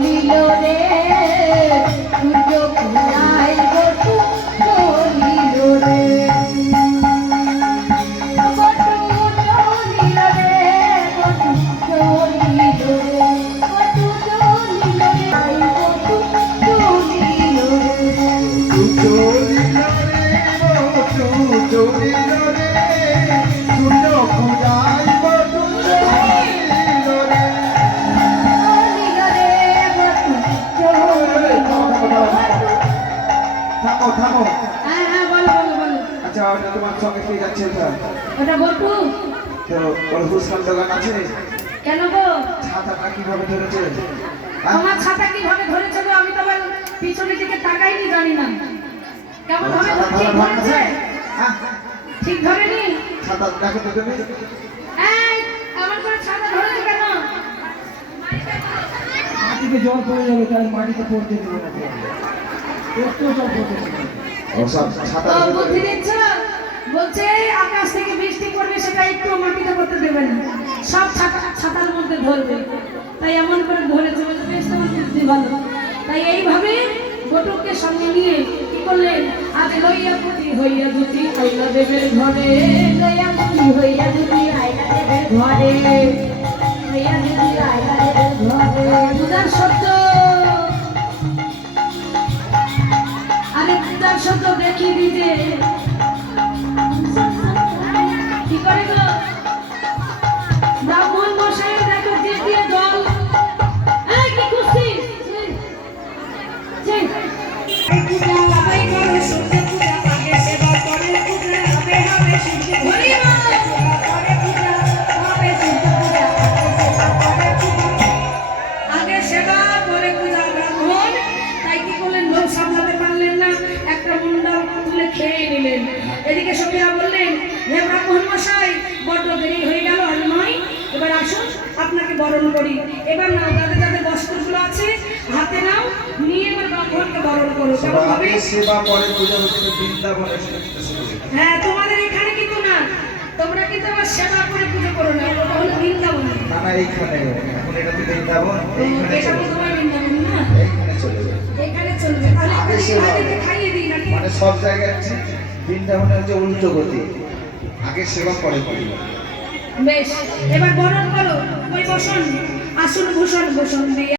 জ্বলিল রে সূর্য পূজায় বটু জ্বলিল রে বটু জ্বলিল রে বটু জ্বলিল রে বটু জ্বলিল রে বটু জ্বলিল রে থামো। হ্যাঁ হ্যাঁ বলো বলো বলো। আচ্ছা ওটা তোমার সঙ্গে কে যাচ্ছে ওটা বটু। তো ওর হুসকান দোকান আছে কেন গো? ছাতাটা কিভাবে ধরেছে? আমার ছাতা কিভাবে ধরেছে গো? আমি তো আবার পিছনের দিকে তাকাইনি, জানি না কেমন ভাবে ঠিক ধরেছে। ঠিক ধরেনি। ছাতা দেখো তো তুমি। এই আমার করে ছাতা ধরেছে কেন? মাটিতে জল পড়ে যাবে, তাই মাটিতে পড়তে দেবো না। একটু জল পড়তে দেবো না। ও সব ছাতা ও বুদ্ধি দিচ্ছ? বলছে আকাশ থেকে বৃষ্টি পড়বে, সেটা একটু মাটিতে পড়তে দেবে না, সব ছাতার মধ্যে ধরবে। তাই এমন করে ধরেছে, বলছে বেশ তোমার বুদ্ধি ভালো। তাই এইভাবে বটুকে সঙ্গে নিয়ে কি করলেন? আজ লইয়া পুঁতি হইয়া দুটি আইলা দেবের ঘরে, লইয়া পুঁতি হইয়া দুটি আইলা দেবের ঘরে, হইয়া দুটি আইলা দেবের ঘরে। বুঝার সত্য আরে বুঝার সত্য দেখি দিতে কি করে গো? ব্রাহ্মণ মশাই দেখো যে দিয়ে জল। এই কি করছিস? এই পূজা সবাই করো, সূর্য পূজা আগে সেবা করে পূজা হবে হবে সূর্য হরি বল করে পূজা হবে সূর্য পূজা আগে সেবা করে পূজা ব্রাহ্মণ। তাই কি করলেন? লোক সামলাতে পারলেন না, একটা মুন্ডা তুলে খেয়ে নিলেন। এদিকে সখীরা বললেন, হে ব্রাহ্মণ মশাই, বড্ড দেরি হয়ে গেল, আর নয়, এবার আসুন আপনাকে বরণ করি। এবার নাও, যাদের যাদের বস্ত্রগুলো আছে হাতে নাও, নিয়ে এবার ব্রাহ্মণকে বরণ করো। কেমন হবে? সেবা পরে পূজা হচ্ছে বৃন্দাবনে। হ্যাঁ, তোমাদের এখানে কিন্তু না, তোমরা কিন্তু আবার সেবা করে পুজো করো না, ওটা হলো বৃন্দাবন। না না এইখানে এখন এটা তো বৃন্দাবন, এইখানে এটা চলে তো তোমার বৃন্দাবন না, এইখানে চলে যাবে। এখানে চলবে। তাহলে আগে সেবা আমাদেরকে খাইয়ে দিই নাকি? মানে সব জায়গায় হচ্ছে বৃন্দাবনে হচ্ছে উল্টো গতি, আগে সেবা পরে পূজা। বেশ, এবার বরণ করো। ওই বসন আসন ভূষণ বসন দিয়ে